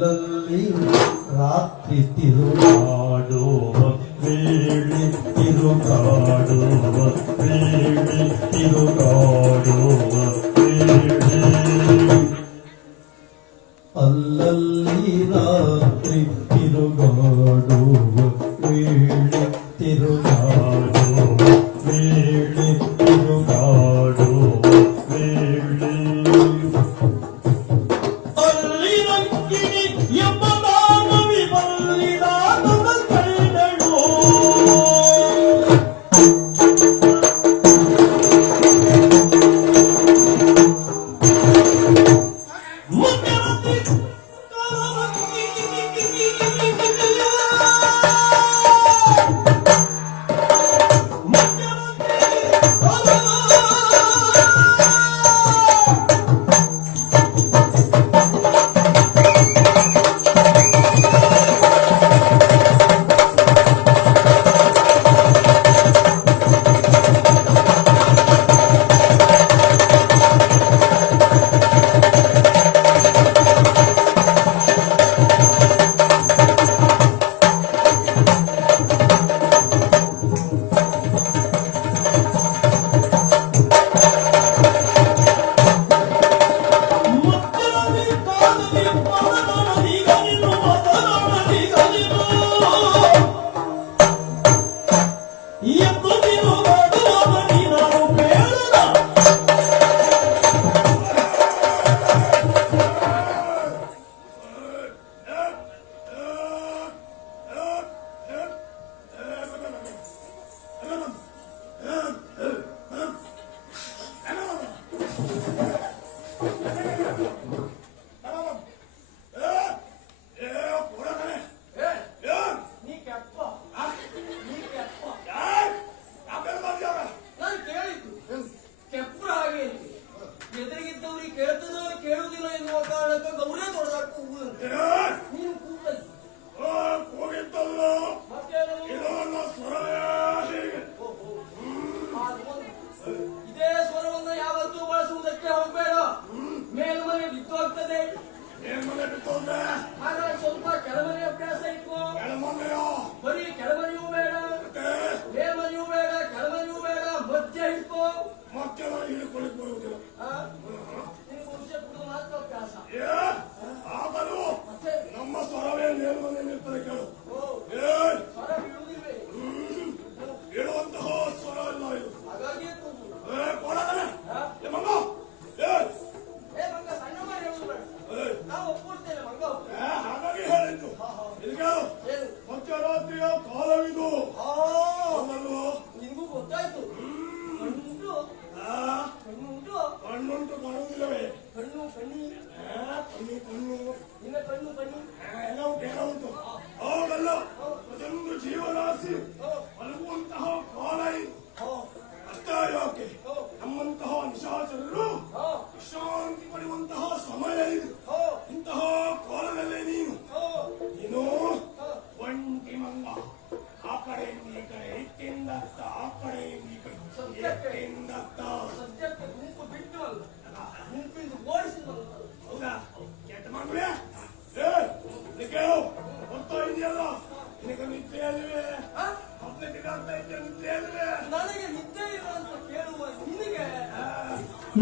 ಅಲ್ಲಲ್ಲಿ ರಾತ್ರಿ ತಿರುಗಾಡುವ ವೇಳೆ ತಿರುಗಾಡುವ ವೇಳೆ ತಿರುಗಾಡುವ ವೇಳೆ ಅಲ್ಲಲ್ಲಿ ರಾತ್ರಿ ತಿರುಗಾಡುವ ವೇಳೆ ತಿರುಗಾಡುವ ವೇಳೆ ತಿರುಗಾಡುವ ವೇಳೆ ಅಲ್ಲಿ ರಂಗಿಣಿ ಎಂಬ ಮಾನವಿ ಬಲ್ಲಿದಾದ ಕೈಗಳು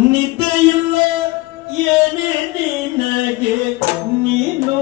ನಿದ್ದೆಯಿಲ್ಲ ಏನೇ ನಿನಗೆ ನೀನು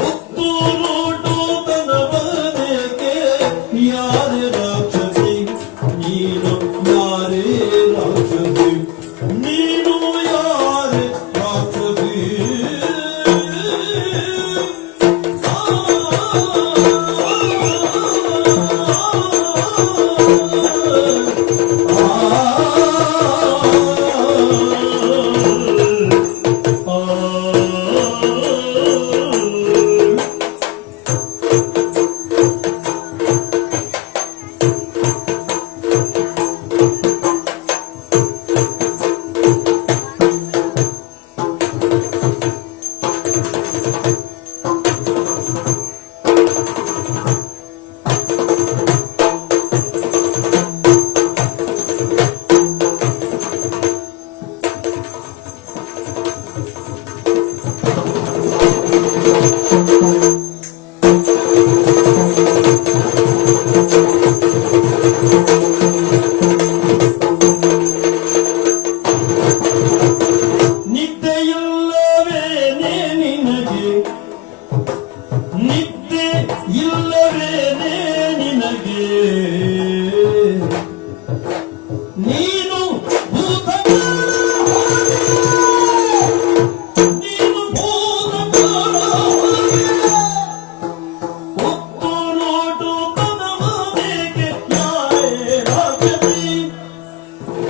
ಹೊತ್ತು ನೋಡು ತನವನೇಕೆ ಯಾರೇ ರಾಕ್ಷಸಿ ನೀನು ಯಾರೇ ರಾಕ್ಷಸಿ ನೀನು ಯಾರೇ ರಾಕ್ಷಸಿ ನಿದ್ದೆಯಿಲ್ಲವೇನೆ ನಿನಗೆ ನಿದ್ದೆ ಇಲ್ಲವೇನೆ ನಿನಗೆ ನೀನು ಭೂತಕಾಲ ನೀನು ಭೂತಕಾಲ ಹೊತ್ತು ನೋಡು ತನವನೇಕೆ ಯಾರೇ ರಾಕ್ಷಸಿ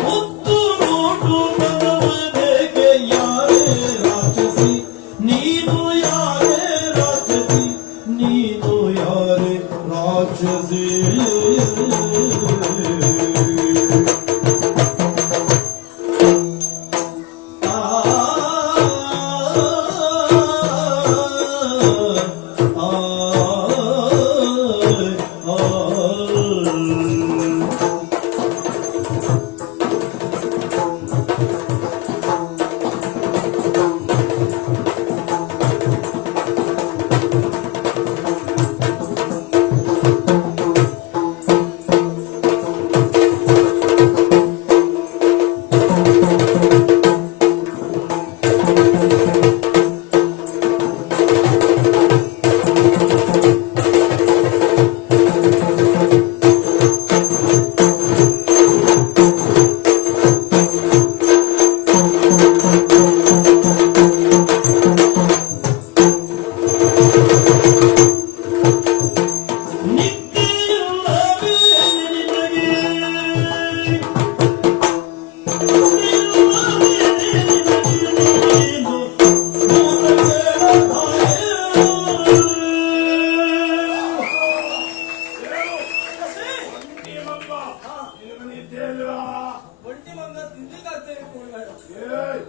ಹೊತ್ತು ನೋಡು ತನವನೇಕೆ ಯಾರೇ ರಾಕ್ಷಸಿ ನೀನು ಯಾರೇ ರಾಕ್ಷಸಿ ನೀನು ಯಾರೇ ರಾಕ್ಷಸಿ ಆ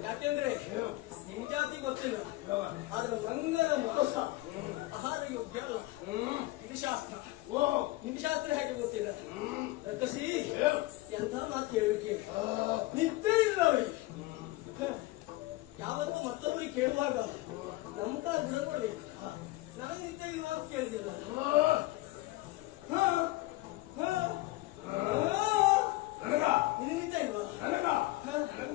ಯಾಕೆಂದ್ರೆ ನಿಮ್ ಜಾತಿ ಗೊತ್ತಿಲ್ಲ ಆದ್ರೆ ಮಂಗನ ಮೋಸ ಆಹಾರ ಯೋಗ್ಯ ಅಲ್ಲ. ಇದು ಶಾಸ್ತ್ರ. ನಿಮ್ ಶಾಸ್ತ್ರ ಹೇಗೆ ಗೊತ್ತಿಲ್ಲ ರಕ್ಕಸಿ ಎಂತ ಮಾತು ಕೇಳಲಿಕ್ಕೆ ನಿದ್ದೆ ಇಲ್ಲವೇ ಯಾವತ್ತೂ ಮತ್ತೊಬ್ಬರಿಗೆ ಕೇಳುವಾಗ ನಮ್ಮ ಕಾಲ ಬಿಡಕೊಡ್ಬೇಕು. ನನಗೆ ನಿದ್ದೆ ಇಲ್ವಾ ಅಂತ ಕೇಳಿದಿಲ್ಲ. ನಿನಗೆ ನಿದ್ದೆ ಇಲ್ವಾ?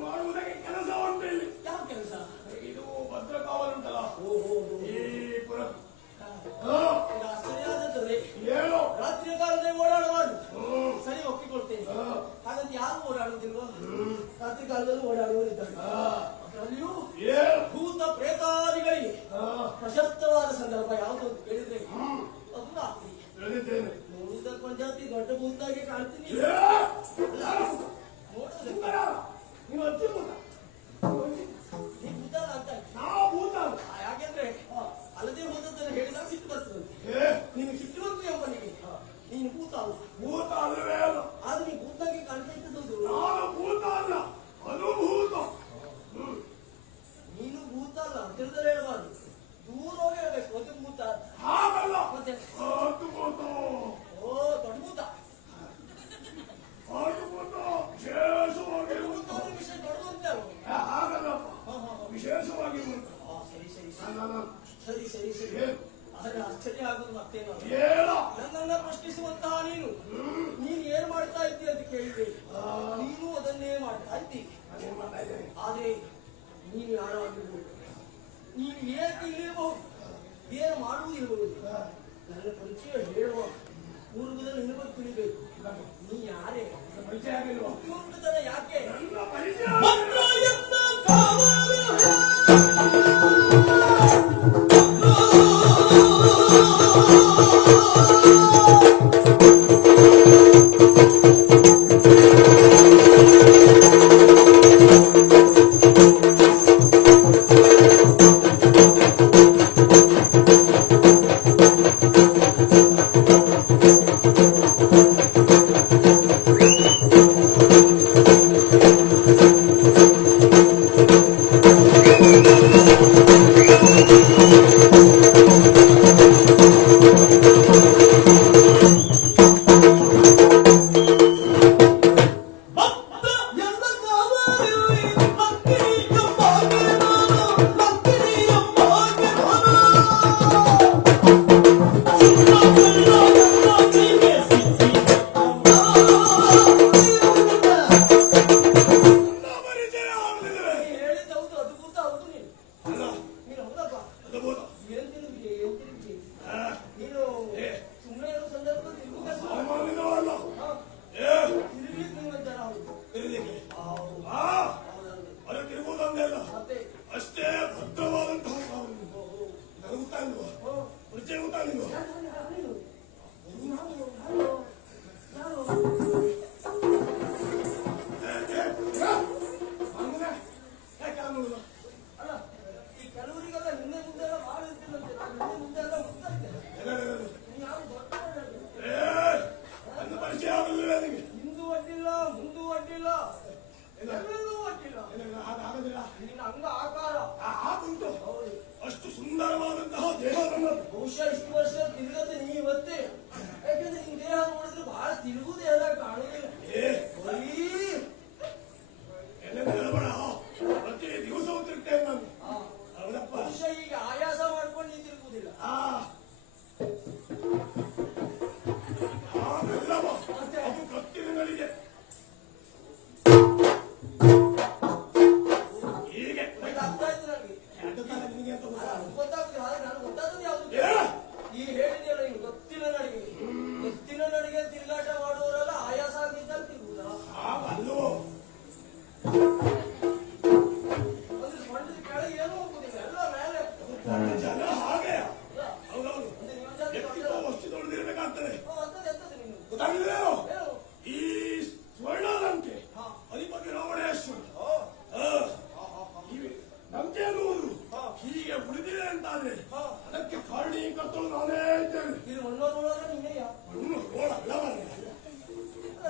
ಮಾಡುವುದಕ್ಕೆ ಕೆಲಸ ಉಂಟು ಇಲ್ಲಿ. ಯಾವ ಕೆಲಸ? ಇದು ಭದ್ರಕಾವಲು ಉಂಟಲ್ಲ ಈ ಪುರ ಸರಿಯಾದದ್ದು ಏನು ರಾತ್ರಿ ಕಾಲದಲ್ಲಿ ಓಡಾಡಬಾರ್ದು. ಸರಿ ಒಪ್ಪಿಕೊಳ್ತೇನೆ. ಹಾಗಂತ ಯಾರು ಓಡಾಡುವುದಿಲ್ವ? ರಾತ್ರಿ ಕಾಲದಲ್ಲಿ ಓಡಾಡುವರಿದ್ದಾರೆ. ಅದರಲ್ಲಿಯೂ ಭೂತ ಪ್ರೇತಾದಿಗಳಿಗೆ ಪ್ರಶಸ್ತವಾದ ಸಂದರ್ಭ ಯಾವುದು ಅಂತ ಕೇಳಿದ್ರೆ ಅದು ರಾತ್ರಿ. ನೋಡುವುದಕ್ಕೆ ಪಂಚಾಯತಿ ದೊಡ್ಡ ಭೂತಾಗಿ ಕಾಣ್ತೀನಿ. ನೀವು ಅಜ್ಜಿ ಭೂತ ನೀ ಭೂತ ಅಲ್ಲ ಅಂತ. ನಾವು ಭೂತ ಯಾಕೆಂದ್ರೆ ಅಲ್ಲದೆ ಹೋದದ್ದನ್ನು ಹೇಳಿದಾಗ ಸಿಟ್ಟು ಬರ್ತದಂತೆ. ನೀನು ಸಿಟ್ಟುವಂತ ಎಂಬನಿಗೆ ನೀನು ಭೂತ ಅಲ್ಲ. ಭೂತ ಅಲ್ಲವೇ ಅಲ್ಲ. ಆದ್ರೆ ನೀನು ಭೂತಾಗಿ ಕಾಣ್ತಾ ಇದ್ದದ್ದು. ನಾನು ಭೂತ ಅಲ್ಲ, ಅದು ಭೂತ. ನೀನು ಭೂತ ಅಲ್ಲ ತಿಳಿದರೆ ಹೇಳಬಾರ್ದು. ದೂರ ಹೋಗಿ ಹೇಳ್ಬೇಕು ಅದು ಭೂತ. ಹಾಗಲ್ಲ, ಮತ್ತೆ ಅದು ಭೂತ. ಓ ದೊಡ್ಡ ಭೂತ. ಅದು ಭೂತ ವಿಶೇಷವಾಗಿ ಭೂತ ಅಂದ್ರೆ ವಿಷಯ ದೊಡ್ಡದು ಅಂತ ಅಲ್ವ? ಹಾಗಲ್ಲಪ್ಪ, ವಿಶೇಷವಾಗಿ ಭೂತ. ಸರಿ ಸರಿ ಸರಿ ಸರಿ ಸರಿ ಸರಿ. ಆದ್ರೆ ಆಶ್ಚರ್ಯ ಆಗೋದು ಮತ್ತೇನು? ನನ್ನನ್ನ ಪ್ರಶ್ನಿಸುವಂತಹ ನೀನು ಏನ್ ಮಾಡ್ತಾ ಇದ್ದೀಯ ಅಂತ ಕೇಳಿದೆ. ನೀನು ಅದನ್ನೇ ಮಾಡ್ತಾ ಇದ್ದೀವಿ. ಆದ್ರೆ ನೀನು ಯಾರಾಗಿರ್ಬೋದು, ನೀನು ಏಕೆ ಇಲ್ಲಿರಬಹುದು, ಏನು ಆಗುವುದಿಲ್ಲ. ನನ್ನ ಪರಿಚಯ ಹೇಳುವ ಪೂರ್ವದಲ್ಲಿ ನಿನಗೊಂದು ತಿಳಿಬೇಕು. ನೀ ಯಾರೇ? ಪರಿಚಯ ಆಗಿಲ್ವಾ? ಮೂರ್ಖತನ ಯಾಕೆ? ನನ್ನ ಪರಿಚಯ ಮಂತ್ರ ಎನ್ನ ಕಾವಲು ಭಕ್ತ ಎನ್ನ ಕಾವಲಿರುವೆ ಲಕ್ಕಿಣಿಯಮ್ಮಗೆ ನಾನು ಲಕ್ಕಿಣಿಯಮ್ಮಗೆ ನಾನು ನನ್ನ ಪರಿಚಯ ಆಗಲಿಲ್ಲ. ನೀ ಹೇಳಿದ್ದು ಹೌದು, ಅದ್ಭುತ ಹೌದು. ನೀನು ಅಲ್ಲ, ನೀನು ಹೌದಪ್ಪ. ಅದ್ಭುತ. ಏನ್ ತಿರುಗಿ ಆ, ನೀನು ಸುಮ್ಮನೆ ಇರೋ ಸಂದರ್ಭದಲ್ಲಿ ತಿರುಗುತ್ತಾ ಸಾಮಾನ್ಯದವಲ್ಲ. ಹಾ, ಏ, ತಿರುಗ್ಲಿಕ್ಕೆ ನೀವಂತರ ಹೌದು. ತಿರುಗಿಗೆ. ಹೌದು. ಆ, ಹೌದೌದು. ಅದು ತಿರುಗುವುದೊಂದೇ ಅಲ್ಲ. ಮತ್ತೆ ಅಷ್ಟೇ ಭದ್ರವಾದಂತಹ ಸಾವು. ನನಗೆ ಗೊತ್ತಾಗಿಲ್ವಾ? ಪರಿಚಯ ಗೊತ್ತಾಗಿಲ್ವಾ? ಹಂಗನೆ? ಯಾಕೆ ಅನ್ನೋದು? ಅಲ್ಲ, ಈ ಕೆಲವರಿಗೆಲ್ಲ ಹಿಂದೆ ಮುಂದೆ ಎಲ್ಲ ಭಾಳ ಇರ್ತಿಲ್ಲಂತೆ. ನಾನು ಹಿಂದೆ ಮುಂದೆ ಎಲ್ಲ ಹೋಗ್ತಾ ಇದ್ದೇನೆ. ನೀನು ಯಾರು ದೊಡ್ಡವನಲ್ಲ. ನನ್ನ ಪರಿಚಯ ಆಗಲಿಲ್ಲ ನಿಮಗೆ. ಹಿಂದೂ ಅಡ್ಡಿಲ್ಲ, ಮುಂದೂ ಅಡ್ಡಿಲ್ಲ, ಎಲ್ಲೆಲ್ಲೂ ಅಡ್ಡಿಲ್ಲ. ಆಗೋದಿಲ್ಲ. ನಿನ್ನ ಅಂಗ ಆಕಾರ ಆಗುಂಟು. ಹೌದು. ಅಷ್ಟು ಸುಂದರವಾದಂತಹ ದೇಹ ನನ್ನದು. ಬಹುಶಃ ಇಷ್ಟು ವರ್ಷ ತಿರುಗದೆ ನೀ ಇವತ್ತೇ. ಯಾಕಂದ್ರೆ ನಿನ್ ದೇಹ ನೋಡಿದ್ರೆ ಬಹಳ ತಿರುಗು ದೇಹ ಕಾಣುವುದಿಲ್ಲ. ಏ, ಬರೀ ಎಣ್ಣೆ ಹೇಳಬೇಡ. ಪ್ರತಿ ದಿವಸವೂ ತಿರುಗ್ತೇನೆ ನಾನು. ಆ, ಹೌದಪ್ಪ. ಬಹುಶಃ ಈಗ ಆಯಾಸ ಮಾಡ್ಕೊಂಡು ನೀ ತಿರುಗುವುದಿಲ್ಲ. ಆಮೇಲವ, ಅದು ಕತ್ತಿನ ನಡಿಗೆ. ಹೀಗೆ ಇದು ಅರ್ಥ ಆಯ್ತು ನನಗೆ. ಎರಡು ಕಾಲ ನಿನಗೆ ಅಂತ ಗೊತ್ತಾ? ಗೊತ್ತಾಗುದಿಲ್ಲ. ಆದ್ರೆ ನಾನು ಗೊತ್ತಾದದ್ದು ಯಾವುದು? ಏ, ಈ ಹೇಳಿದೆಯಲ್ಲ ನೀನು ಗೊತ್ತಿಲ್ಲ ನನಗೆ. ಗೊತ್ತಿಲ್ಲ ನನಗೆ ತಿರುಗಾಟ ಮಾಡುವವರೆಲ್ಲ ಆಯಾಸ ಆಗಿದ್ದಾಗ ತಿರುಗುದಾ? ಅಲ್ಲವೋ? ಅಂದ್ರೆ ಸೊಂಟದ ಕೆಳಗೆ ಏನೂ ಹೋಗುದಿಲ್ಲ, ಎಲ್ಲ ಮೇಲೆ. ಜನ ಹಾಗೆ. ಅಲ್ಲ, ಹೌದೌದು. ಅಂದ್ರೆ ನೀವು ಜಾತಿ ವ್ಯಕ್ತಿತ್ವ ವಸ್ತು ತೊಳೆದಿರ್ಬೇಕಾಗ್ತದೆ. ಎಂತದ್ದು ನೀನು? ಗೊತ್ತಾಗಿದೆಯೋ? ಏನು? ಈ ಸ್ವರ್ಣಲಂಕೆ ಹಾ. ಅಧಿಪತಿ ರಾವಣೇಶ್ವರ. ಓ, ನಂಗೆ ಅನ್ನುವುದು ಹೀಗೆ ಉಳಿದಿದೆ ಅಂತಾದ್ರೆ ಹಾ. ಅದಕ್ಕೆ ಕಾರಣೀಕರ್ತಳು ನಾನೇ ಇದ್ದೇನೆ. ಇದು ಮಣ್ಣೋರೊಳಗೆ ನೀನೆಯಾ? ಅವನು ರೋಡಲ್ಲವಲ್ಲ. ಅಲ್ಲ,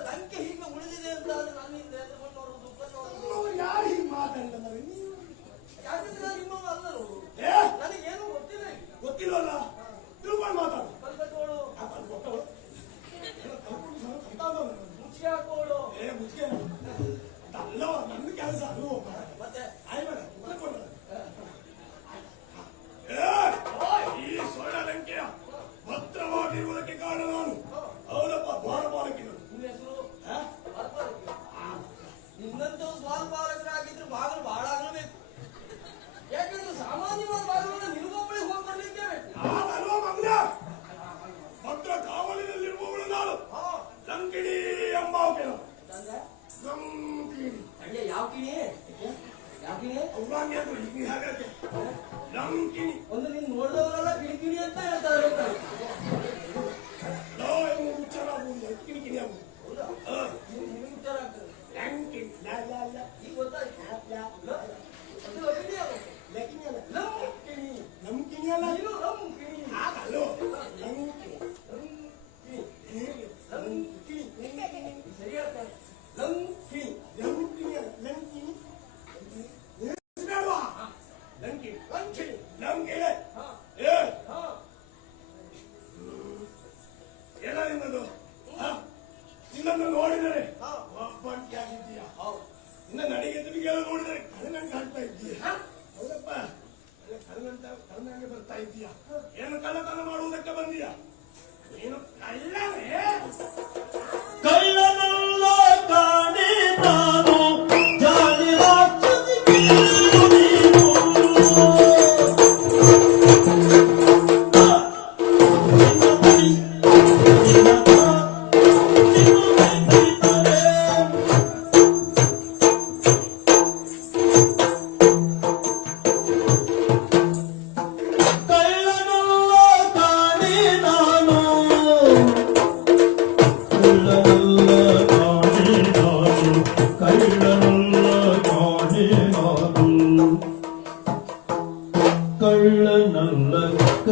ಲಂಕೆ ಹೀಗೆ ಉಳಿದಿದೆ ಅಂತ ಆದ್ರೆ ನಾನು ಹಿಂದೆ ಅಂದ್ರೆ ಮಣ್ಣೋರುದು, ಉಪ್ಪನ್ನೋರುದು. ಅವ್ರು ಯಾರು ಹೀಗೆ ಮಾತಾಡಿದ್ರೆ ನೀವು? ಯಾಕಂದ್ರೆ ನಾನು ನಿಮ್ಮವ ಅಲ್ಲರು. ಏ, ನನಗೇನು ಗೊತ್ತಿಲ್ಲ ಈಗ. ಗೊತ್ತಿಲ್ವಲ್ಲ? ತಿಳ್ಕೊಂಡು ಮಾತಾಡು. ಕಲ್ಕಟ್ಟೋಳು, ಅದು ಗೊತ್ತವಳು? ಕಲ್ತಾದವನು. ಮುಚ್ಚಿ ಹಾಕೋಳು. ಏ, ಮುಚ್ಚಿಗೆ ಅಲ್ಲವ, ನನ್ನ ಕೆಲಸ ಅಲ್ವೋ. ಮತ್ತೆ ಆಯ್ಬೇಡ, ಮಲ್ಕೊಳ್ಳ. ಈ ಸ್ವರ್ಣಲಂಕೆಯ ಭದ್ರವಾಗಿರುವುದಕ್ಕೆ ಕಾರಣ ನಾನು. ಹೌದಪ್ಪ, ದ್ವಾರಪಾಲಕಿಗಳು. ನಿನ್ನ ಹೆಸರು ದ್ವಾರಪಾಲಕಿ. ನಿನ್ನಂತ ದ್ವಾರಪಾಲಕರಾಗಿದ್ರೆ ಬಾಗಿಲು ಬಹಳ ಆಗಲೇಬೇಕು. ಯಾಕಂದ್ರೆ ಸಾಮಾನ್ಯವಾದ ಬಾಗಿಲುಗಳು ನಿನಗೊಬ್ಬಳಿಗೆ ಹೋಗಿ ಬರ್ಲಿಕ್ಕೆ ಬೇಕು. ನಾನಲ್ವ ಮಗ್ನ? ಭದ್ರ ಕಾವಲಿನಲ್ಲಿರುವವಳು ನಾನು. ಹಾ, ಲಂಕಿಣಿ ಎಂಬ ಆಕೆನು. ಅಂದ್ರೆ ಲಂಕಿಣಿ. ಅಯ್ಯ, ಯಾವ ಕಿಣಿ? ಯಾವ ಕಿಣಿ? ಅವ್ರಾಂಗಿ ಅಂದ್ರೆ ಹಿಂಗೆ ಹಾಗತ್ತೆ. ಲಂಕಿಣಿ. ಒಂದು ನೀನು ನೋಡಿದವರೆಲ್ಲ ಕಿಣಿಕಿಣಿ ಅಂತ ಹೇಳ್ತಾರೆ. ಲೋ ಎಂಬ ಉಚ್ಚಾರ ಆಗುವುದು, ಲಂಕಿಣಿ ಕಿಣಿ ಆಗುವುದು. ಹೌದಾ? ನಿನಗೆ ವಿಚಾರ ಆಗ್ತದೆ. ಲಂಕಿಣಿ. ಲ, ಲ, ಲ. ಈಗ ಗೊತ್ತಾಯ್ತು. ಅದು ಲಂಕಿಣಿ ಆಗುತ್ತೆ. ಲಂಕಿಣಿ ಅಲ್ಲ. ಲಂಕಿಣಿ. ಲಂಕಿಣಿ ಅಲ್ಲ. ನೀನು ಲಂಕಿಣಿ. ಆಗಲ್ಲೋ. ಲಂಕಿಣಿ. ಲಂಕಿಣಿ. ಲಂಕಿಣಿ. ಸರಿ ಹೇಳ್ತಾರೆ. ಲಂಕಿಣಿ. ಲಂಕಿಣಿ ಅಲ್ಲ. ಲಂಕಿಣಿ. ಬೇಡವಾ? ಲಂಕಿಣಿ. ಲಂಕಿಣಿ. ಲಂಕಿಣಿ. ಹಾ, ಏ, ಹಾ. ಏನ ನಿನ್ನದು? ನಿನ್ನನ್ನು ನೋಡಿದರೆ ಹಾ. ಒಬ್ಬಂಟಿಯಾಗಿದ್ದೀಯಾ? ಹೌದು. ನಿನ್ನ ನಡಿಗೆ ತಿರುಗಿಯಲ್ಲ ನೋಡಿದರೆ ಕಣ್ಣಂಗೆ ಕಾಣ್ತಾ ಇದ್ದೀಯ. ಹಾ? ಹೌದಪ್ಪ, ಕಣ್ಣಂಗೆ ಬರ್ತಾ ಇದ್ದೀಯ. ಏನು ಕಳ್ಳತನ ಮಾಡುವುದಕ್ಕೆ ಬಂದೀಯ? ನೀನು ಕಳ್ಳನೇ? ಕೈಲನಲ್ಲ ಕಾಣೆ ನಾನು ಜಾನಿ ರಾಕ್ಷಸಿಗೆ ನೀನು.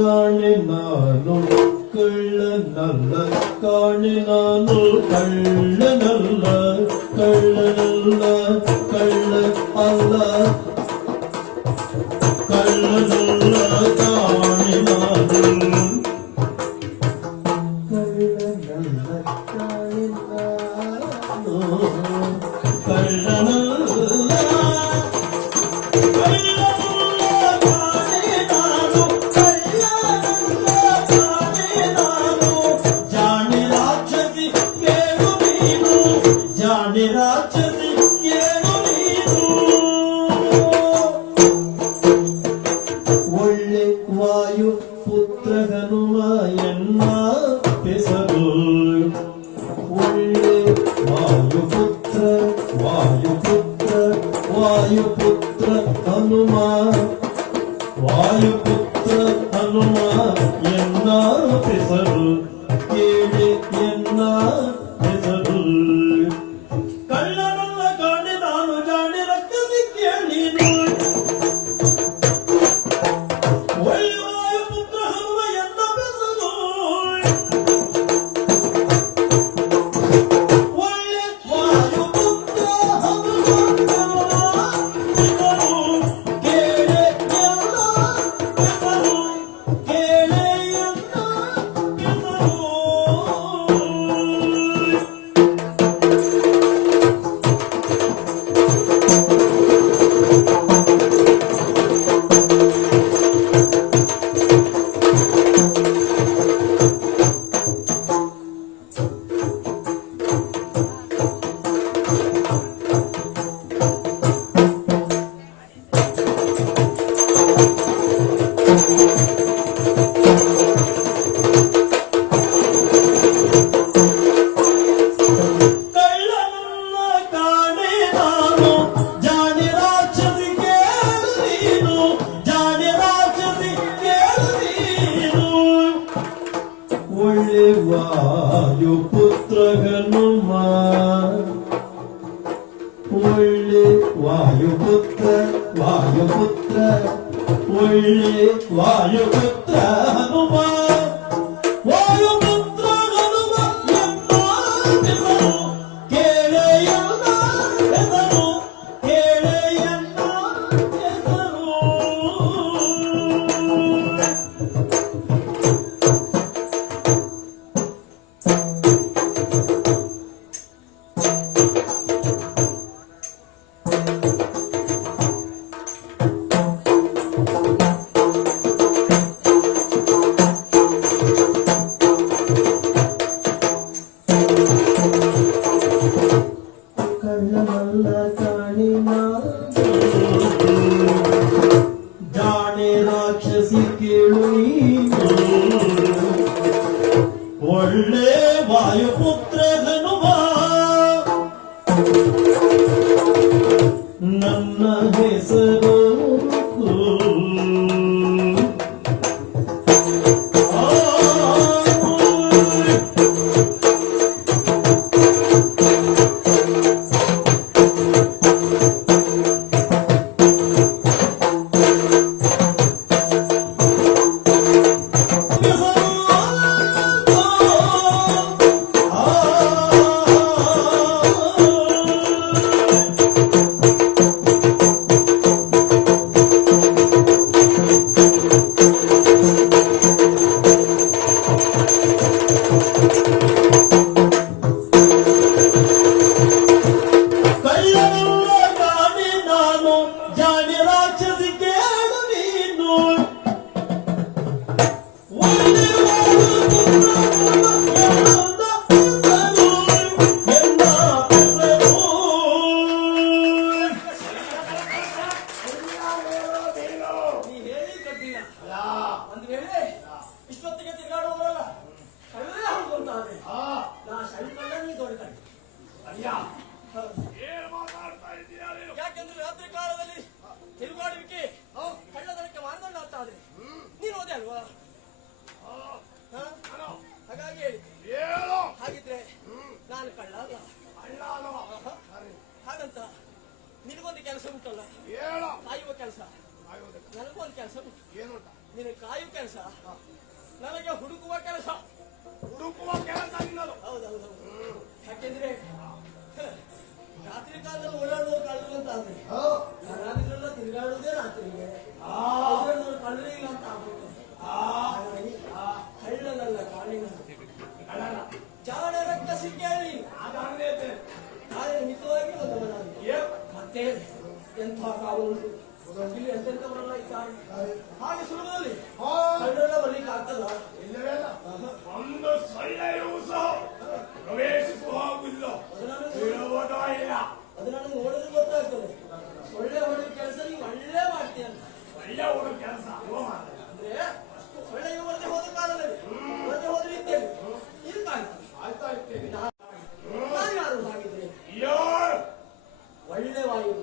ಕಾಣೆ ನಾನು ಕಳ್ಳನಲ್ಲ ಕಾಣೆ ನಾನು ಕಳ್ಳನಲ್ಲ ಕಳ್ಳನಲ್ಲ ಕಳ್ಳ ಅಲ್ಲ ಕಳ್ಳನಲ್ಲ ಕಾಣೆ ನಾನು ಕಳ್ಳನಲ್ಲ ಕಾಣೆ ನಾನು ಕಳ್ಳನಲ್ಲ ಒಳ್ಳೆ ವಾಯು ಪುತ್ರ ಹನುಮ ಎನ್ನ ಹೆಸರು ಒಳ್ಳೆ ವಾಯುಪುತ್ರ ವಾಯುಪುತ್ರ ವಾಯುಪುತ್ರ ಹನುಮ ವಾಯುಪುತ್ರ ಹನುಮ ಎನ್ನ ಹೆಸರು ಕೇಳಿ ಎನ್ನ ಹೆಸರು ಕಳ್ಳನಲ್ಲ ಕಾಣೆ ನಾನು ಜಾಣೆ ರಕ್ಕಸಿ ಕೇಳಿನು ಒಳ್ಳೆ ವಾಯುಪುತ್ರ ಹನುಮ ಎನ್ನ ಹೆಸರು ಒಳ್ಳೆ ವಾಯುಪುತ್ರ ಹನುಮ ಹೆಸರು ಕೇಳೆ ಎನ್ನ ಹೆಸರು ಕೇಳೆ ಎನ್ನ ಹೆಸರು ಕಳ್ಳನಲ್ಲ ಕಾಣೆ ನಾನು ಜಾಣೆ ರಾಕ್ಷಸಿ ಕೇಳು ನೀನು ಜಾಣೆ ರಾಕ್ಷಸಿ ಕೇಳು ನೀನು ಒಳ್ಳೆ ವಾಯುಪುತ್ರ ಹನುಮ ಒಳ್ಳೆ ವಾಯುಪುತ್ರ ವಾಯುಪುತ್ರ ಒಳ್ಳೆ ವಾಯುಪುತ್ರ ಹನುಮ ವಾಯುಪುತ್ರ ಹನುಮ ಎನ್ನ ಹೆಸರು ಕೇಳೆ ಎನ್ನ ಹೆಸರು ಕೇಳೆ ಎನ್ನ ಹೆಸರು ಕಳ್ಳನಲ್ಲ ಕಾಣೆ ನಾನು ಜಾಣೆ ರಾಕ್ಷಸಿ ಕೇಳು ನೀನು ಒಳ್ಳೆ ವಾಯುಪುತ್ರ ಹನುಮ ನನ್ನ ಹೆಸರು ಕಳ್ಳನಲ್ಲ ಕಾಣೆ ನಾನು ಜಾಣೆ ರಾಕ್ಷಸಿ ಕೇಳು ನೀನು ಒಳ್ಳೆ ವಾಯುಪುತ್ರ ಹನುಮ ಎನ್ನ ಹೆಸರು ನೀ ಹೇಳಿ ಕಟ್ಟಿಲ್ಲ ಒಂದು ವೇಳೆ ಇಷ್ಟೊತ್ತಿಗೆ ತಿರುಗಾಡುವವರಲ್ಲ ಕಳ್ಳರೇ ಹೌದು ಅಂತಾದ್ರೆ ನಾ ಶಂಕರಣ್ಣ ನೀ ತೋರಿತಾನೆ ಯಾಕೆಂದ್ರೆ ರಾತ್ರಿ ಕಾಲದಲ್ಲಿ ತಿರುಗಾಡುವಿಕೆ ಕಳ್ಳತನಕ್ಕೆ ಮಾನದಂಡ ಅಂತಾದ್ರೆ ನೀನು ಹೋದೆ ಅಲ್ವಾ ಹಾಗಾಗಿ ಹೇಳಿ ಹಾಗಿದ್ರೆ ನಾನು ಕಳ್ಳ ಅಲ್ಲ ಹಾಗಂತ ನಿನಗೊಂದು ಕೆಲಸ ಉಂಟಲ್ಲ ಕಾಯುವ ಕೆಲಸ ನನಗೂ ಒಂದು ಕೆಲಸ ಉಂಟು ನಿನಗೆ ಕಾಯು ಕೆಲಸ, ನನಗೆ ಹುಡುಕುವ ಕೆಲಸ. ಹುಡುಕುವ ಕೆಲಸ ನಿನ್ನದು. ಹೌದೌದು. ಯಾಕೆಂದ್ರೆ ರಾತ್ರಿ ಕಾಲದಲ್ಲಿ ಓಡಾಡುವ ಕಳ್ಳರು ಅಂತ ಆದ್ರೆ ರಾತ್ರಿಗೆಲ್ಲ ತಿರುಗಾಡುವುದೇ ರಾತ್ರಿಗೆ ಕಳ್ಳರು ಇಲ್ಲ ಅಂತ ಆಗ್ಬೇಕು. ಹಾಗಾಗಿ ಕಳ್ಳನಲ್ಲ ಕಾಳಿನ ಜಾಣ ಕಸಿ ಕೇಳಿ ನಾಳೆ ಮಿತವಾಗಿ ಬಂದವನಾಗಿ ಮತ್ತೆ ಎಂಥ ಕಾವು ಉಂಟು. ಇಲ್ಲಿ ಎಂತೆಂಥವರೆಲ್ಲ ಇದ್ದಾರೆ. ಹಾಗೆ ಸುಲಭದಲ್ಲಿ ಕಳ್ಳರೆಲ್ಲ ಬರ್ಲಿಕ್ಕೆ ಆಗ್ತದ? ಇಲ್ಲವೇ ಇಲ್ಲ. ಒಂದು ಸೊಳ್ಳೆಯೂ ಸಹ ಪ್ರವೇಶಿಸುವ ಹಾಗಿಲ್ಲ. ಅದು ನನಗೆ ನೋಡಿದ್ರೆ ಗೊತ್ತಾಗ್ತದೆ. ಸೊಳ್ಳೆ ಹೊಡೆದ ಕೆಲಸ ನೀವು ಒಳ್ಳೆ ಮಾಡ್ತೀಯ ಅಂತ. ಒಳ್ಳೆ ಹುಡುಗ ಕೆಲಸ ಅಂದ್ರೆ ಸೊಳ್ಳೆ ಹೊರದೆ ಹೋದ ಕಾಲದಲ್ಲಿ ಹೊರದೆ ಹೋದ್ರೆ ಇದ್ದೇವೆ ಇರ್ತಾಯ್ತು. ಆಯ್ತಾ ಇರ್ತೇನೆ. ನಾನು ಯಾರು ಹಾಗಿದ್ರೆ ಒಳ್ಳೆ ವಾಯು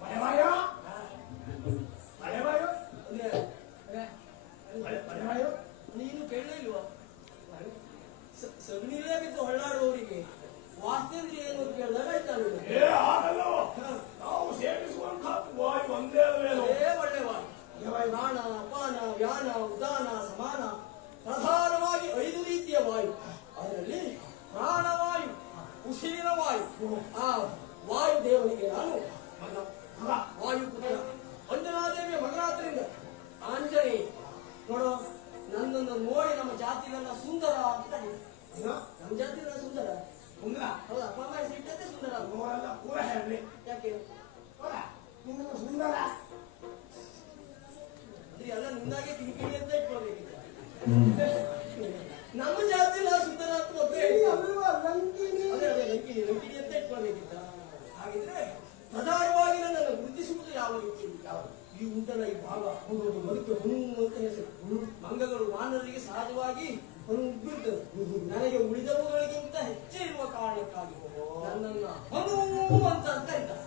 ಮಳೆವಾಯ ಮಳೆವಾಯ ಅಂದ್ರೆ ಮಳೆವಾಯ ನೀನು ಕೇಳಲಿಲ್ವಾ? ಸಗಣಿಲೇ ಬಿದ್ದು ಹೊಳ್ಳಾಡುವವರಿಗೆ ವಾಸ್ತೇಂದ್ರಿಯ ಏನು ಅಂತ ಕೇಳಿದಾಗ ಆಯ್ತಾಳೆ. ಆಗಲ್ಲೋ ನಾವು ಸೇವಿಸುವಂತಹ ವಾಯು ಒಂದೇ ಅಲ್ವೇನೋ. ಒಳ್ಳೆ ವಾಯು ಪ್ರಾಣ ಅಪಾನ ವ್ಯಾನ ಉದಾನ ಸಮಾನ ಪ್ರಧಾನವಾಗಿ 5 ರೀತಿಯ ವಾಯು. ಅದರಲ್ಲಿ ಪ್ರಾಣವಾಯು, ಉಸಿರಿನ ವಾಯು. ಆ ವಾಯು ದೇವರಿಗೆ ನಾನು ವಾಯುಪುತ್ರ ಅಂಜನಾದೇವಿಯ ಮಗನಾದ್ರಿಂದ ಆಂಜನೇಯ ನೋಡೋ ನನ್ನನ್ನು ನೋಡಿ ನಮ್ಮ ಜಾತಿ ನನ್ನ ಸುಂದರ ಅಂತ ನಮ್ಮ ಜಾತಿ ನನ್ನ ಸುಂದರ ಸುಂದರ ಹೌದಾ? ಅಪ್ಪ ಅಮ್ಮ ಸಿಟ್ಟತೆ ಸುಂದರ ನೋಡಲ್ಲ ಪೂರ ಹೇಳಿ. ಯಾಕೆ ನಿನ್ನ ಸುಂದರ ಅಂದ್ರೆ ಎಲ್ಲ ನಿನ್ನಾಗೆ ಕಿರಿಕಿರಿ ಅಂತ ಇಟ್ಕೊಳ್ಬೇಕಿಲ್ಲ. ನಮ್ಮ ಜಾತಿ ನಾವು ಸುಂದರ ಅಂತ ಒಬ್ಬರೇ ಅದೇ ಲಂಕಿನಿ ಲಂಕಿನಿ ಅಂತ ಇಟ್ಕೊಳ್ಬೇಕಿತ್ತ. ಹಾಗಿದ್ರೆ ಪ್ರಧಾನವಾಗಿ ನನ್ನನ್ನು ಗುರುತಿಸುವುದು ಯಾವ ರೀತಿಯಲ್ಲಿ? ಈ ಉಂಟಲ್ಲ ಈ ಭಾಗ ಬದುಕು ಹುಣ್ಣು ಅಂತ ಹೆಸರು. ಮಂಗಗಳು ಮಾನವರಿಗೆ ಸಹಜವಾಗಿ ಉಬ್ಬಿರ್ತದೆ. ನನಗೆ ಉಳಿದವುಗಳಿಗಿಂತ ಹೆಚ್ಚೇ ಇರುವ ಕಾರಣಕ್ಕಾಗಿ ನನ್ನನ್ನ ಹನು ಅಂತ ಕರೀತಾರೆ.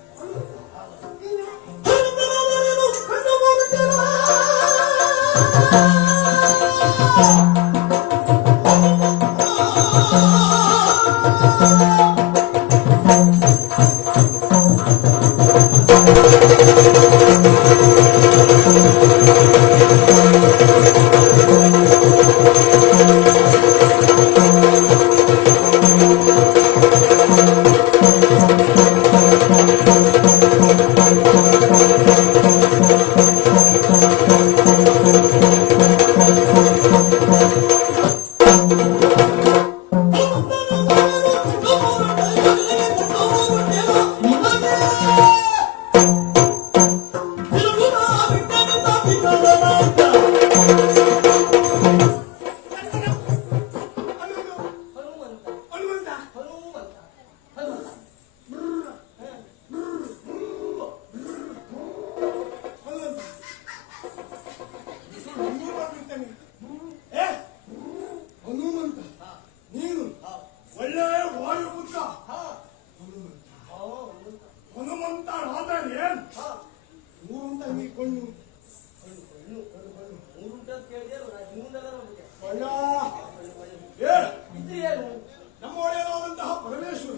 ನಮ್ಮ ಒಡೆಯನಾದಂತಹ ಪರಮೇಶ್ವರ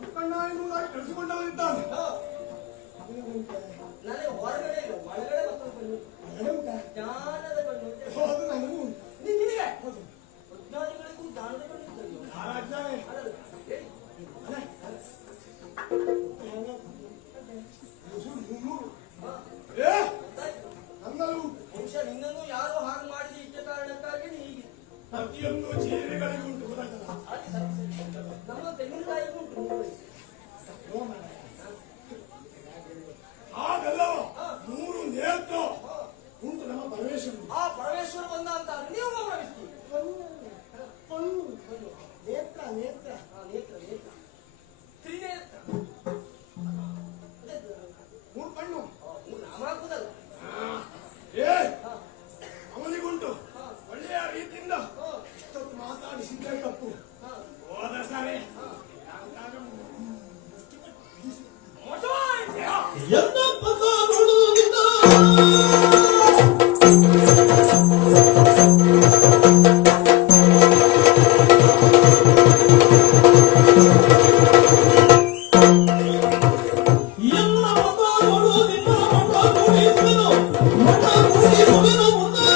ಮುಖಂಡನಾಗಿ ನಡೆಸಿಕೊಂಡವರಿದ್ದಾನೆ. ನನಗೆ ಹೊರಗಡೆ ಇಲ್ಲ ಒಳಗಡೆ ಮತ್ತೊಂದು ಜ್ಞಾನದ ಕಣ್ಣು ಅದು ನನಗೂ ನಿನಗೆ ಅಜ್ಞಾನಿಗಳಿಗೂ ಜ್ಞಾನದ ಕಣ್ಣು ಇರ್ತದೆ. ಮಹಾರಾಜನೇ ನನ್ನಲ್ಲೂ ಬಹುಶಃ ನಿನ್ನನ್ನು ಯಾರೋ ಹಾಗೆ ಮಾಡಿದ ಇಷ್ಟ ಕಾರಣಕ್ಕಾಗಿ ಹೀಗೆ ಪ್ರತಿಯೊಂದು ಜೀವಿಗಳಿಗೂ ಉಂಟು ಗೊತ್ತಾಯ್ತಲ್ಲ. ನಮ್ಮ ತೆಂಗಿನಕಾಯಿಗೂ ಉಂಟು. ಹಾಗಲ್ಲವ 3 ನೇತ್ರ ಉಂಟು ನಮ್ಮ ಪರಮೇಶ್ವರ. ಆ ಪರಮೇಶ್ವರ ಬಂದ ಅಂತ ನೀವು ಗಮನಿಸ್ತೀವಿ. ನೇತ್ರ ನೇತ್ರ ನೇತ್ರ ನೇತ್ರ ತ್ರಿನೇತ್ರ 3 ಕಣ್ಣು ನಾಮ ಹಾಕುದಲ್ಲ. ಅವನಿಗುಂಟು ಒಳ್ಳೆಯ ರೀತಿಯಿಂದ ಇಷ್ಟೊತ್ತು ಮಾತಾಡಿಸಿದ್ದೇ ತಪ್ಪು. ಹೋದ ಸರಿ ಎಲ್ಲಪ್ಪ ನೋಡುವುದಿಲ್ಲ ಮಣ್ಣ ಕೂಡಿಸುವೆನು ಮುಂದೆ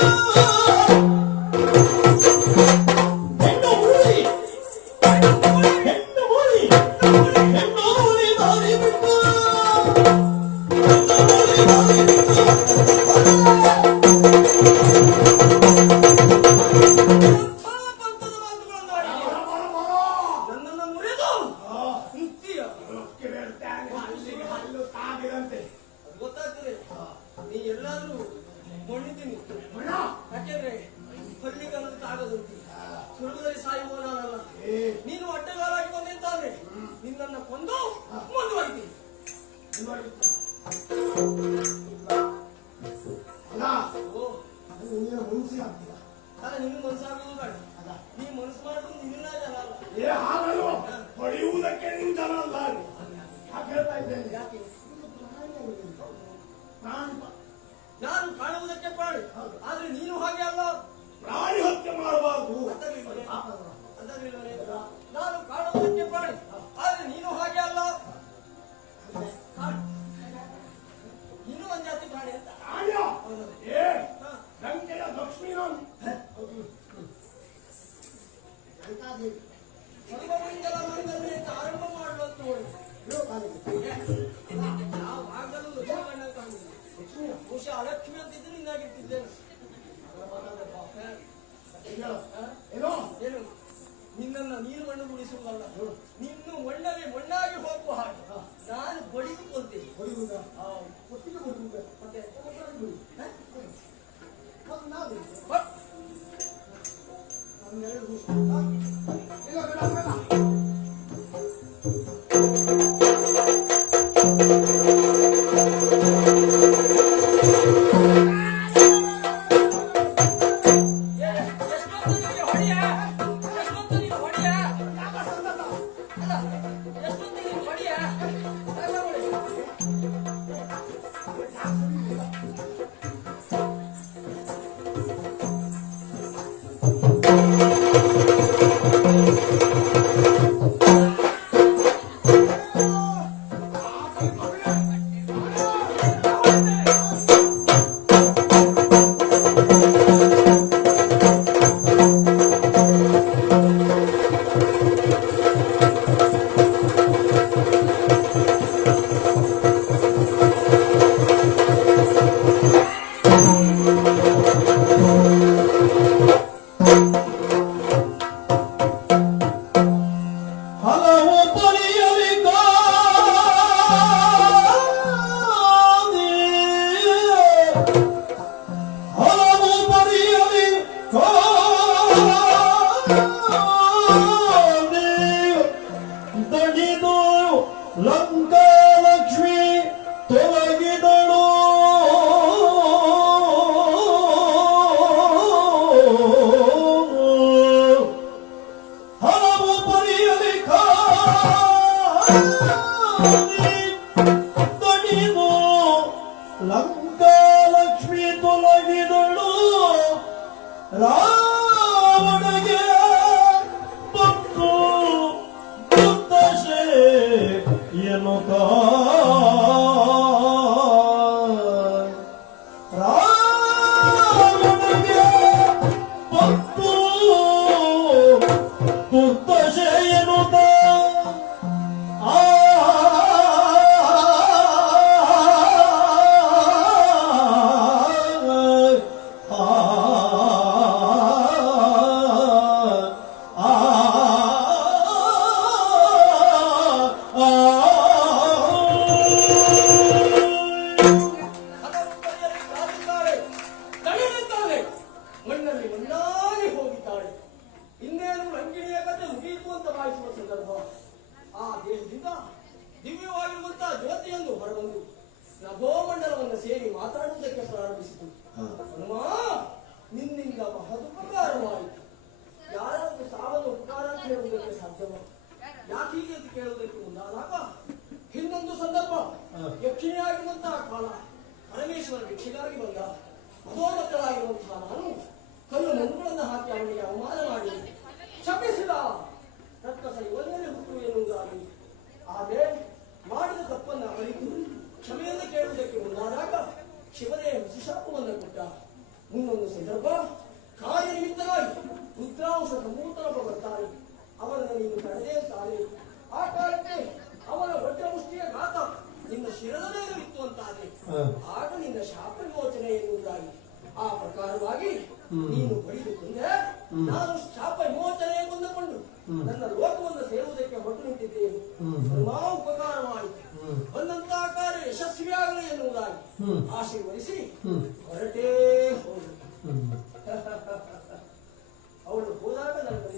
ಸುಲಭದಲ್ಲಿ ಸಾಯುವ ನಾನಲ್ಲ. ನೀನು ಅಡ್ಡಗಾಲಾಗಿ ಬಂದಿದ್ದಾದ್ರೆ ನಿನ್ನನ್ನು ಕೊಂದು ಮುಂದುವರಿತೀನಿ. ಅಲ್ಲ ಓ ನೀನು ಮನಸ್ಸಿ ಆಗ್ತೀಯ. ಅಲ್ಲ, ನಿನ್ನ ಮನಸ್ಸಾಗುವುದು ಬೇಡ. ನೀ ಮನಸ್ಸು ಮಾಡೋದು ನಿನ್ನ ಜನ ಅಲ್ಲ. ಹಾಗಲ್ಲ ಹೊಡೆಯುವುದಕ್ಕೆ ನೀವು ಜನ ಅಲ್ಲ. ಯಾಕೆ ಹೇಳ್ತಾ ಇದ್ದೇನೆ? ಯಾಕೆ? ಪ್ರಾಣಿ ನಾನು ಕಾಣುವುದಕ್ಕೆ ಪ್ರಾಣಿ, ಆದ್ರೆ ನೀನು ಹಾಗೆ ಅಲ್ಲ. ಪ್ರಾಣಿ ಹತ್ಯೆ ಮಾಡಬಾರ್ದು. ಅದರಿಲ್ಲವೇ? ನಾನು ಕಾಣುವುದಕ್ಕೆ ಪ್ರಾಣಿ, ಆದ್ರೆ ನೀನು ಹಾಗೆ ಅಲ್ಲ. ನೀನು ಒಂದ್ ಜಾತಿ ಪ್ರಾಣಿ ಅಂತ. ಪ್ರಾಣಿಯ ಏ ಗಂಗೆಯ ಲಕ್ಷ್ಮೀ ನಾನು ಸರ್ವಮಂಗಲ ಮಂಗಲನೆ ಅಂತ ಆರಂಭ ಮಾಡುವಂತ ನೋಡಿ. ನಾವು ಆಗಲೂ ಲಕ್ಷ್ಮೀ ಕಾಣುವುದು. ಬಹುಶಃ ಅಲಕ್ಷ್ಮಿ ಅಂತಿದ್ರೆ ನಿನ್ನಾಗಿರ್ತಿದ್ದೇನೆ. ಏನೋ ಏನು ನಿನ್ನನ್ನು ನೀರು ಮಣ್ಣು ಗುಡಿಸುವುದಲ್ಲ, ನಿನ್ನು ಮಣ್ಣಾಗಿ ಹೋಗುವ ಹಾಗೆ ನಾನು ಬಡಿದುಕೊಳ್ತೇನೆ. ಹೊಡೆಯುವುದ ಒಟ್ಟಿಗೆ ಹೊಡೆಯುವುದ ಮತ್ತೆ ನಮ್ಮೆರಡು ಇಲ್ಲ ಬೇಡ ಬೇಡ. ಲಂಕಾಲಕ್ಷ್ಮಿ ತೊಲಗಿದಳು ಹಲವು ಪರಿಯಲಿ ದಣಿದು ಲಂಕಾಲಕ್ಷ್ಮಿ ತೊಲಗಿದಳು ರಾವಣಗೆ ಬಂತು ದುರ್ದಶೆ ಎನ್ನುತ್ತ ರಾವಣಗೆ ಬಂತು ದುರ್ದಶೆ ಎನ್ನುತ್ತ ಮಣ್ಣಲ್ಲಿ ಮಣ್ಣಾಗಿ ಹೋಗಿದ್ದಾಳೆ. ಇನ್ನೇನು ಲಂಕಿಣಿಯ ಕಥೆ ಮುಗಿಯಿತು ಅಂತ ಭಾವಿಸುವ ಸಂದರ್ಭ ಆ ದೇಹದಿಂದ ದಿವ್ಯವಾಗಿರುವಂತಹ ಜ್ಯೋತಿಯನ್ನು ಹೊರಬಂದು ನಭೋಮಂಡಲವನ್ನು ಸೇರಿ ಮಾತಾಡುವುದಕ್ಕೆ ಪ್ರಾರಂಭಿಸಿತು. ಹನುಮ, ನಿನ್ನಿಂದ ಮಹದುಪಕಾರವಾಯಿತು. ಯಾರಾದ್ರೂ ಸಾವನ್ನು ಉಪಕಾರ ಅಂತ ಹೇಳುವುದಕ್ಕೆ ಸಾಧ್ಯವ? ಯಾಕೀಗೆ ಅಂತ ಕೇಳುವುದಕ್ಕೆ ಮುಂದಾದಾಗ ಇನ್ನೊಂದು ಸಂದರ್ಭ ಯಕ್ಷಿಣಿಯಾಗಿರುವಂತಹ ಕಾಲ ಪರಮೇಶ್ವರ ಭಿಕ್ಷೆಗಾಗಿ ಬಂದ. ಮಧೋಮಕ್ಕಳಾಗಿರುವಂತಹ ನಾನು ಕಲ್ಲು ಮಣ್ಣುಗಳನ್ನು ಹಾಕಿ ಅವನಿಗೆ ಅವಮಾನ ಮಾಡಿ ಶಪಿಸಿದ. ರಕ್ಕಸ ಇವನ್ನೇ ಹುಟ್ಟು ಎನ್ನುವುದಾಗಿ ಆದರೆ ಮಾಡಿದ ತಪ್ಪನ್ನು ಅರಿತು ಕ್ಷಮೆಯನ್ನು ಕೇಳುವುದಕ್ಕೆ ಮುಂದಾದಾಗ ಶಿವನೇ ಶಿಶಾಪವನ್ನು ಕೊಟ್ಟ. ಮುಂದೊಂದು ಸಂದರ್ಭ ಕಾರ್ಯನಿಮಿತ್ತನಾಗಿ ರುದ್ರಾಂಶ ಸಂಭೂತನೊಬ್ಬ ಬರ್ತಾನೆ. ಅವರನ್ನು ನೀನು ತಡೆದೇ ಅಂತಾನೆ. ಆ ಕಾಲಕ್ಕೆ ಅವನ ವಜ್ರಮುಷ್ಟಿಯ ಘಾತ ನಿನ್ನ ಶಿರದ ಮೇಲೆ ಇತ್ತು ಅಂತಾನೆ. ಆಗ ನಿನ್ನ ಶಾಪ ವಿಮೋಚನೆ ಎನ್ನುವುದಾಗಿ ಆ ಪ್ರಕಾರವಾಗಿ ನೀನು ಬಡಿದುಕೊಂಡೆ. ನಾನು ಶಾಪ ವಿಮೋಚನೆ ಕೊಂದುಕೊಂಡು ನನ್ನ ಲೋಕವನ್ನು ಸೇರುವುದಕ್ಕೆ ಹೊರಟು ನಿಂತಿದ್ದೇನೆ. ಮಾ ಉಪಕಾರ ಮಾಡಿ ಬಂದಂತಹ ಕಾರ್ಯ ಯಶಸ್ವಿಯಾಗಲಿ ಎನ್ನುವುದಾಗಿ ಆಶೀರ್ವದಿಸಿ ಹೊರಟೇ ಹೋದ. ಅವಳು ಹೋದಾಗ ನನಗೆ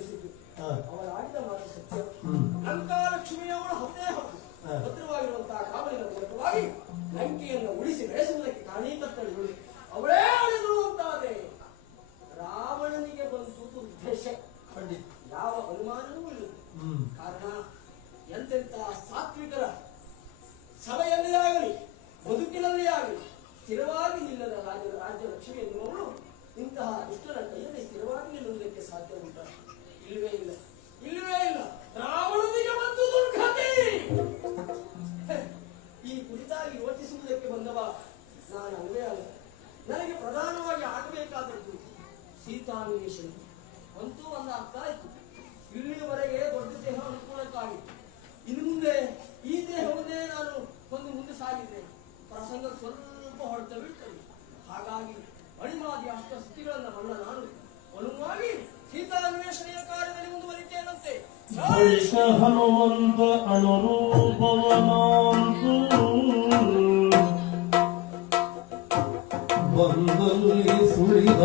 ಸಾಧ್ಯ ಉಂಟ? ಇಲ್ಲವೇ ಇಲ್ಲ, ಇಲ್ಲವೇ ಇಲ್ಲ. ರಾವಣನಿಗೆ ಬಂದು ದುರ್ಗತಿ. ಈ ಕುರಿತಾಗಿ ಯೋಚಿಸುವುದಕ್ಕೆ ಬಂದವ ನಾನು ಅಲ್ಲವೇ ಅಲ್ಲ. ನನಗೆ ಪ್ರಧಾನವಾಗಿ ಆಗಬೇಕಾದದ್ದು ಸೀತಾನ್ವೇಷಣೆ. ಅಂತೂ ಒಂದು ಆಗ್ತಾ ಇತ್ತು. ಇಲ್ಲಿಯವರೆಗೆ ದೊಡ್ಡ ದೇಹ ಅನುಕೂಲಕ್ಕಾಗಿತ್ತು. ಇನ್ನು ಮುಂದೆ ಈ ದೇಹವನ್ನೇ ನಾನು ಮುಂದೆ ಸಾಗಿದ್ರೆ ಪ್ರಸಂಗ ಸ್ವಲ್ಪ ಹೊಡೆತ ಬೀಳ್ತದೆ. ಹಾಗಾಗಿ ಅಣಿಮಾದಿ ಅಷ್ಟ ಸ್ಥಿತಿಗಳನ್ನ ಬಲ್ಲ ನಾನು ಅನುವಾಗಿ ಸೀತಾನ್ವೇಷಣೆಯ ಕಾರ್ಯದಲ್ಲಿ ಮುಂದುವರಿತೇನಂತೆ. ಬಳಿಕ ಹನುಮಂತ ಅನುರೂಪವನಾಂತು ಬಂದಲ್ಲಿ ಸುಳಿದ